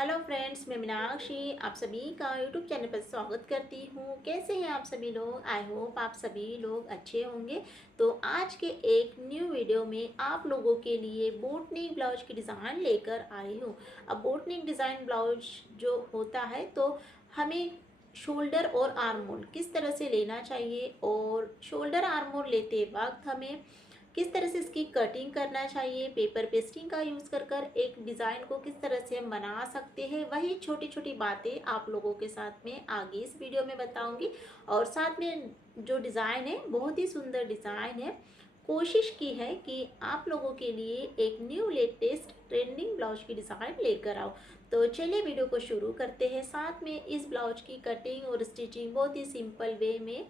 Hello friends, मैं मीनाक्षी आप सभी का यूट्यूब चैनल पर स्वागत करती हूँ। कैसे हैं आप सभी लोग? आई होप आप सभी लोग अच्छे होंगे। तो आज के एक न्यू वीडियो में आप लोगों के लिए बोट नेक ब्लाउज की डिज़ाइन लेकर आई हूँ। अब बोट नेक डिज़ाइन ब्लाउज जो होता है तो हमें शोल्डर और आर्म होल किस तरह से लेना चाहिए और शोल्डर आर्म होल लेते वक्त हमें किस तरह से इसकी कटिंग करना चाहिए, पेपर पेस्टिंग का यूज़ कर कर एक डिज़ाइन को किस तरह से हम बना सकते हैं, वही छोटी छोटी बातें आप लोगों के साथ में आगे इस वीडियो में बताऊंगी। और साथ में जो डिज़ाइन है बहुत ही सुंदर डिज़ाइन है। कोशिश की है कि आप लोगों के लिए एक न्यू लेटेस्ट ट्रेंडिंग ब्लाउज की डिज़ाइन लेकर आओ। तो चलिए वीडियो को शुरू करते हैं। साथ में इस ब्लाउज की कटिंग और स्टिचिंग बहुत ही सिंपल वे में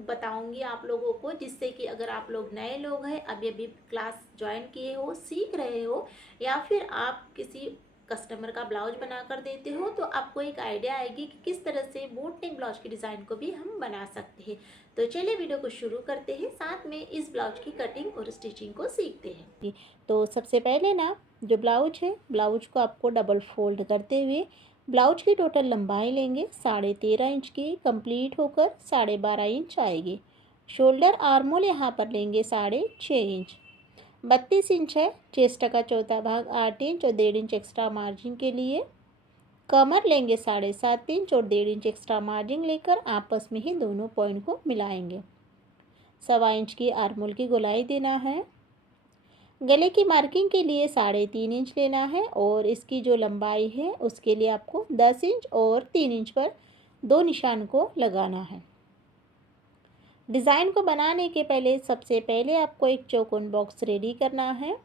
बताऊंगी आप लोगों को, जिससे कि अगर आप लोग नए लोग हैं, अभी अभी क्लास ज्वाइन किए हो, सीख रहे हो, या फिर आप किसी कस्टमर का ब्लाउज बना कर देते हो, तो आपको एक आइडिया आएगी कि किस तरह से बोट नेक ब्लाउज की डिज़ाइन को भी हम बना सकते हैं। तो चलिए वीडियो को शुरू करते हैं, साथ में इस ब्लाउज की कटिंग और स्टिचिंग को सीखते हैं। तो सबसे पहले ना, जो ब्लाउज है, ब्लाउज को आपको डबल फोल्ड करते हुए ब्लाउज की टोटल लंबाई लेंगे 13.5 इंच की, कंप्लीट होकर 12.5 इंच आएगी। शोल्डर आर्मोल यहाँ पर लेंगे 6.5 इंच। 32 इंच है, चेस्ट का चौथा भाग 8 इंच और 1.5 इंच एक्स्ट्रा मार्जिन के लिए। कमर लेंगे 7.5 इंच और 1.5 इंच एक्स्ट्रा मार्जिन लेकर आपस में ही दोनों पॉइंट को मिलाएंगे। 1.25 इंच की आर्मोल की गोलाई देना है। गले की मार्किंग के लिए 3.5 इंच लेना है और इसकी जो लंबाई है उसके लिए आपको 10 इंच और 3 इंच पर दो निशान को लगाना है। डिज़ाइन को बनाने के पहले सबसे पहले आपको एक चौकोन बॉक्स रेडी करना है।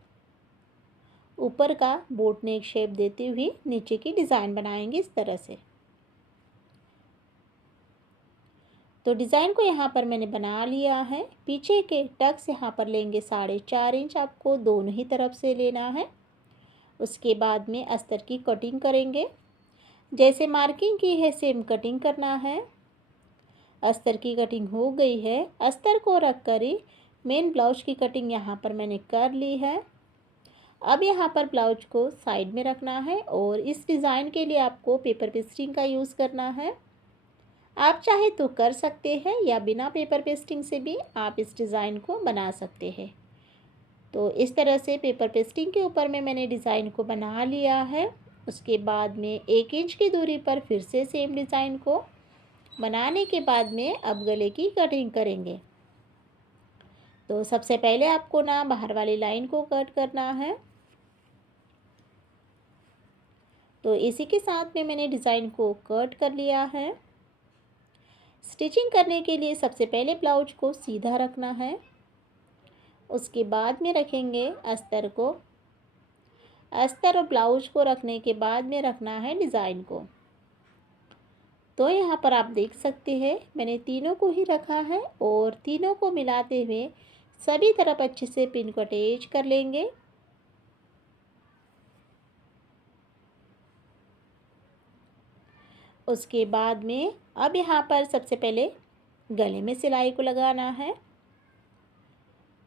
ऊपर का बोट नेक शेप देते हुए नीचे की डिज़ाइन बनाएंगे इस तरह से। तो डिज़ाइन को यहाँ पर मैंने बना लिया है। पीछे के टक्स यहाँ पर लेंगे 4.5 इंच, आपको दोनों ही तरफ से लेना है। उसके बाद में अस्तर की कटिंग करेंगे। जैसे मार्किंग की है सेम कटिंग करना है। अस्तर की कटिंग हो गई है। अस्तर को रख कर ही मेन ब्लाउज की कटिंग यहाँ पर मैंने कर ली है। अब यहाँ पर ब्लाउज को साइड में रखना है और इस डिज़ाइन के लिए आपको पेपर पेस्टिंग का यूज़ करना है। आप चाहे तो कर सकते हैं या बिना पेपर पेस्टिंग से भी आप इस डिज़ाइन को बना सकते हैं। तो इस तरह से पेपर पेस्टिंग के ऊपर में मैंने डिज़ाइन को बना लिया है। उसके बाद में 1 इंच की दूरी पर फिर से सेम डिज़ाइन को बनाने के बाद में अब गले की कटिंग करेंगे। तो सबसे पहले आपको ना बाहर वाली लाइन को कट करना है। तो इसी के साथ में मैंने डिज़ाइन को कट कर लिया है। स्टिचिंग करने के लिए सबसे पहले ब्लाउज को सीधा रखना है। उसके बाद में रखेंगे अस्तर को। अस्तर और ब्लाउज को रखने के बाद में रखना है डिज़ाइन को। तो यहाँ पर आप देख सकते हैं मैंने तीनों को ही रखा है और तीनों को मिलाते हुए सभी तरफ अच्छे से पिन को अटैच कर लेंगे। उसके बाद में अब यहाँ पर सबसे पहले गले में सिलाई को लगाना है।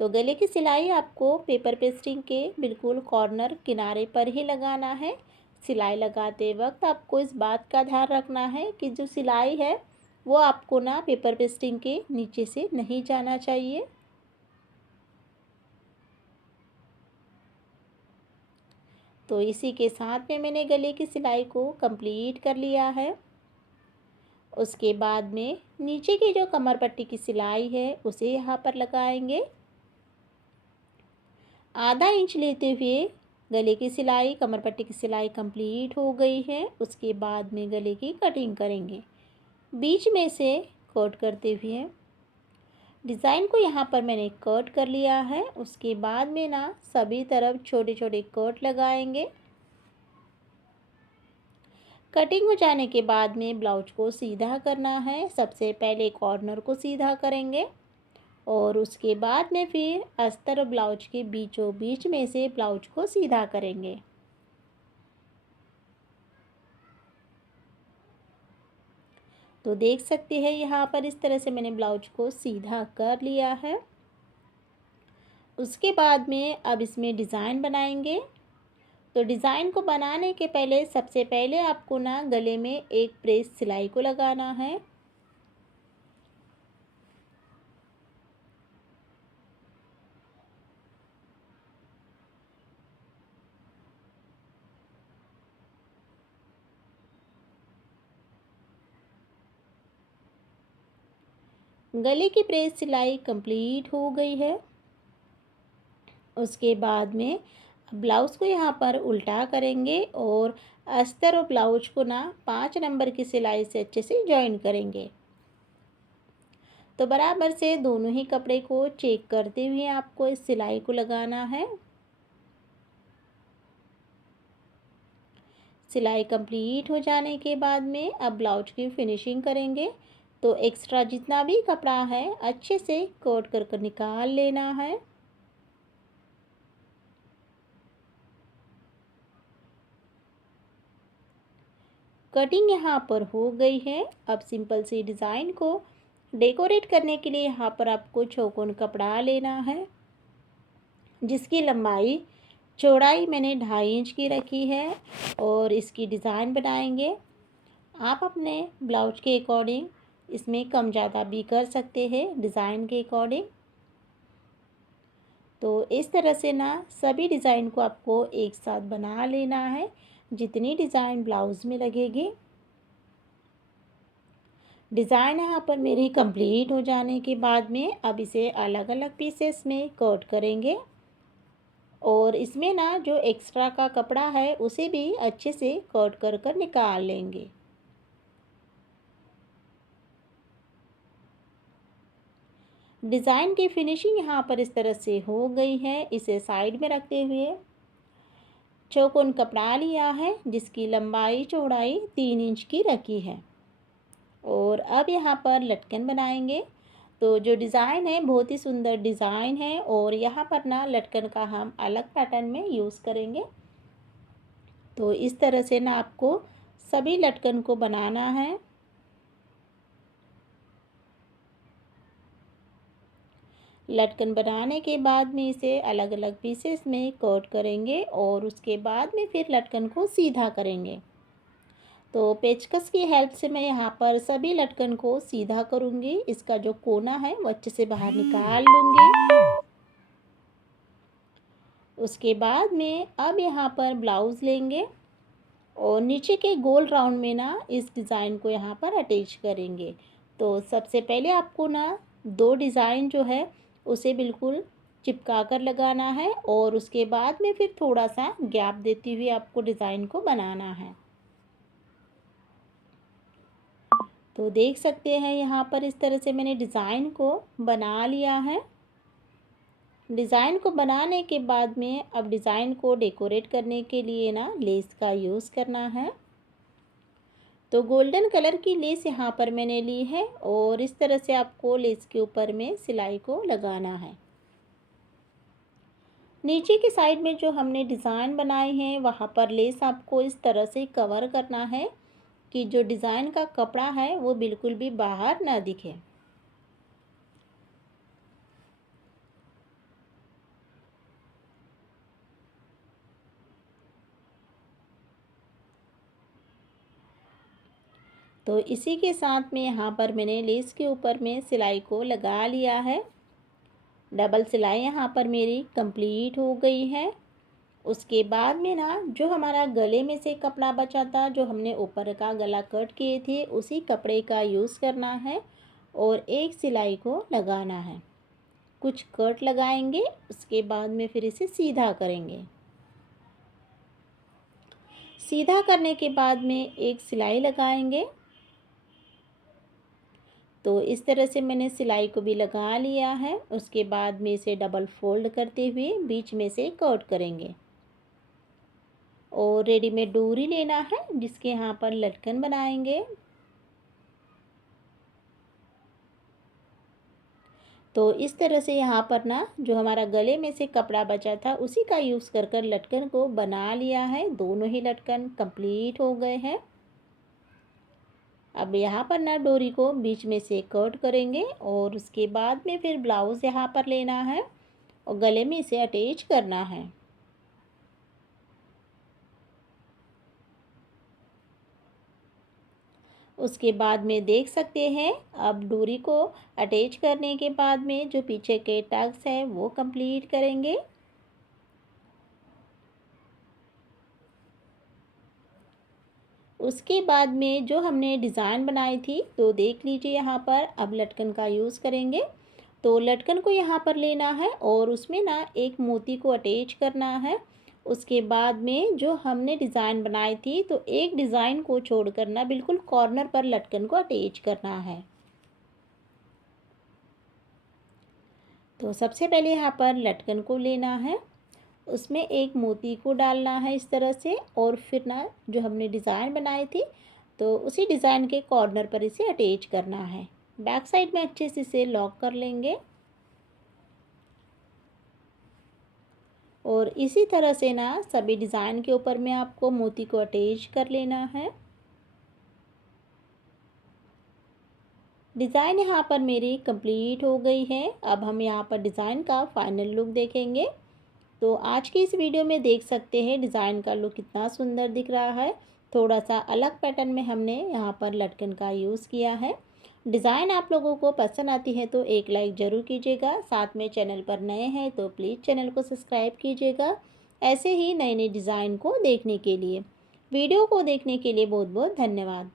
तो गले की सिलाई आपको पेपर पेस्टिंग के बिल्कुल कॉर्नर किनारे पर ही लगाना है। सिलाई लगाते वक्त आपको इस बात का ध्यान रखना है कि जो सिलाई है वो आपको ना पेपर पेस्टिंग के नीचे से नहीं जाना चाहिए। तो इसी के साथ में मैंने गले की सिलाई को कंप्लीट कर लिया है। उसके बाद में नीचे की जो कमर पट्टी की सिलाई है उसे यहाँ पर लगाएंगे। आधा इंच लेते हुए गले की सिलाई, कमर पट्टी की सिलाई कंप्लीट हो गई है। उसके बाद में गले की कटिंग करेंगे। बीच में से कट करते हुए डिज़ाइन को यहाँ पर मैंने कट कर लिया है। उसके बाद में ना सभी तरफ छोटे छोटे कट लगाएंगे। कटिंग हो जाने के बाद में ब्लाउज को सीधा करना है। सबसे पहले कॉर्नर को सीधा करेंगे और उसके बाद में फिर अस्तर और ब्लाउज के बीचों बीच में से ब्लाउज को सीधा करेंगे। तो देख सकते हैं यहाँ पर इस तरह से मैंने ब्लाउज को सीधा कर लिया है। उसके बाद में अब इसमें डिज़ाइन बनाएंगे। तो डिज़ाइन को बनाने के पहले सबसे पहले आपको ना गले में एक प्रेस सिलाई को लगाना है। गले की प्रेस सिलाई कंप्लीट हो गई है। उसके बाद में ब्लाउज़ को यहाँ पर उल्टा करेंगे और अस्तर और ब्लाउज को ना 5 नंबर की सिलाई से अच्छे से जॉइन करेंगे। तो बराबर से दोनों ही कपड़े को चेक करते हुए आपको इस सिलाई को लगाना है। सिलाई कंप्लीट हो जाने के बाद में अब ब्लाउज की फिनिशिंग करेंगे। तो एक्स्ट्रा जितना भी कपड़ा है अच्छे से कट कर निकाल लेना है। कटिंग यहाँ पर हो गई है। अब सिंपल सी डिज़ाइन को डेकोरेट करने के लिए यहाँ पर आपको चौकोन कपड़ा लेना है, जिसकी लंबाई चौड़ाई मैंने 2.5 इंच की रखी है और इसकी डिज़ाइन बनाएंगे। आप अपने ब्लाउज के अकॉर्डिंग इसमें कम ज़्यादा भी कर सकते हैं डिज़ाइन के अकॉर्डिंग। तो इस तरह से ना सभी डिज़ाइन को आपको एक साथ बना लेना है, जितनी डिज़ाइन ब्लाउज़ में लगेगी। डिज़ाइन यहाँ पर मेरी कंप्लीट हो जाने के बाद में अब इसे अलग अलग पीसेस में कट करेंगे और इसमें ना जो एक्स्ट्रा का कपड़ा है उसे भी अच्छे से कट कर निकाल लेंगे। डिज़ाइन की फिनिशिंग यहाँ पर इस तरह से हो गई है। इसे साइड में रखते हुए चौकोन कपड़ा लिया है, जिसकी लंबाई चौड़ाई 3 इंच की रखी है और अब यहाँ पर लटकन बनाएंगे। तो जो डिज़ाइन है बहुत ही सुंदर डिज़ाइन है और यहाँ पर ना लटकन का हम अलग पैटर्न में यूज़ करेंगे। तो इस तरह से ना आपको सभी लटकन को बनाना है। लटकन बनाने के बाद में इसे अलग अलग पीसेस में कट करेंगे और उसके बाद में फिर लटकन को सीधा करेंगे। तो पेचकस की हेल्प से मैं यहाँ पर सभी लटकन को सीधा करूँगी। इसका जो कोना है वो अच्छे से बाहर निकाल लूँगी। उसके बाद में अब यहाँ पर ब्लाउज़ लेंगे और नीचे के गोल राउंड में ना इस डिज़ाइन को यहाँ पर अटैच करेंगे। तो सबसे पहले आपको ना 2 डिज़ाइन जो है उसे बिल्कुल चिपका कर लगाना है और उसके बाद में फिर थोड़ा सा गैप देते हुए आपको डिज़ाइन को बनाना है। तो देख सकते हैं यहाँ पर इस तरह से मैंने डिज़ाइन को बना लिया है। डिज़ाइन को बनाने के बाद में अब डिज़ाइन को डेकोरेट करने के लिए ना लेस का यूज़ करना है। तो गोल्डन कलर की लेस यहाँ पर मैंने ली है और इस तरह से आपको लेस के ऊपर में सिलाई को लगाना है। नीचे की साइड में जो हमने डिज़ाइन बनाए हैं वहाँ पर लेस आपको इस तरह से कवर करना है कि जो डिज़ाइन का कपड़ा है वो बिल्कुल भी बाहर ना दिखे। तो इसी के साथ में यहाँ पर मैंने लेस के ऊपर में सिलाई को लगा लिया है। डबल सिलाई यहाँ पर मेरी कंप्लीट हो गई है। उसके बाद में ना जो हमारा गले में से कपड़ा बचा था, जो हमने ऊपर का गला कट किए थे, उसी कपड़े का यूज़ करना है और एक सिलाई को लगाना है। कुछ कट लगाएंगे, उसके बाद में फिर इसे सीधा करेंगे। सीधा करने के बाद में एक सिलाई लगाएंगे। तो इस तरह से मैंने सिलाई को भी लगा लिया है। उसके बाद में इसे डबल फोल्ड करते हुए बीच में से कट करेंगे और रेडीमेड डोरी लेना है, जिसके यहाँ पर लटकन बनाएंगे। तो इस तरह से यहाँ पर ना जो हमारा गले में से कपड़ा बचा था उसी का यूज़ कर लटकन को बना लिया है। दोनों ही लटकन कंप्लीट हो गए हैं। अब यहाँ पर ना डोरी को बीच में से कट करेंगे और उसके बाद में फिर ब्लाउज़ यहाँ पर लेना है और गले में इसे अटैच करना है। उसके बाद में देख सकते हैं, अब डोरी को अटैच करने के बाद में जो पीछे के टक्स हैं वो कंप्लीट करेंगे। उसके बाद में जो हमने डिज़ाइन बनाई थी तो देख लीजिए यहाँ पर अब लटकन का यूज़ करेंगे। तो लटकन को यहाँ पर लेना है और उसमें ना एक मोती को अटैच करना है। उसके बाद में जो हमने डिज़ाइन बनाई थी तो एक डिज़ाइन को छोड़कर ना बिल्कुल कॉर्नर पर लटकन को अटैच करना है। तो सबसे पहले यहाँ पर लटकन को लेना है, उसमें एक मोती को डालना है इस तरह से, और फिर ना जो हमने डिज़ाइन बनाई थी तो उसी डिज़ाइन के कॉर्नर पर इसे अटैच करना है। बैक साइड में अच्छे से इसे लॉक कर लेंगे और इसी तरह से ना सभी डिज़ाइन के ऊपर में आपको मोती को अटैच कर लेना है। डिज़ाइन यहाँ पर मेरी कंप्लीट हो गई है। अब हम यहाँ पर डिज़ाइन का फाइनल लुक देखेंगे। तो आज की इस वीडियो में देख सकते हैं डिज़ाइन का लुक कितना सुंदर दिख रहा है। थोड़ा सा अलग पैटर्न में हमने यहाँ पर लटकन का यूज़ किया है। डिज़ाइन आप लोगों को पसंद आती है तो एक लाइक ज़रूर कीजिएगा। साथ में चैनल पर नए हैं तो प्लीज़ चैनल को सब्सक्राइब कीजिएगा, ऐसे ही नए नए डिज़ाइन को देखने के लिए। वीडियो को देखने के लिए बहुत बहुत धन्यवाद।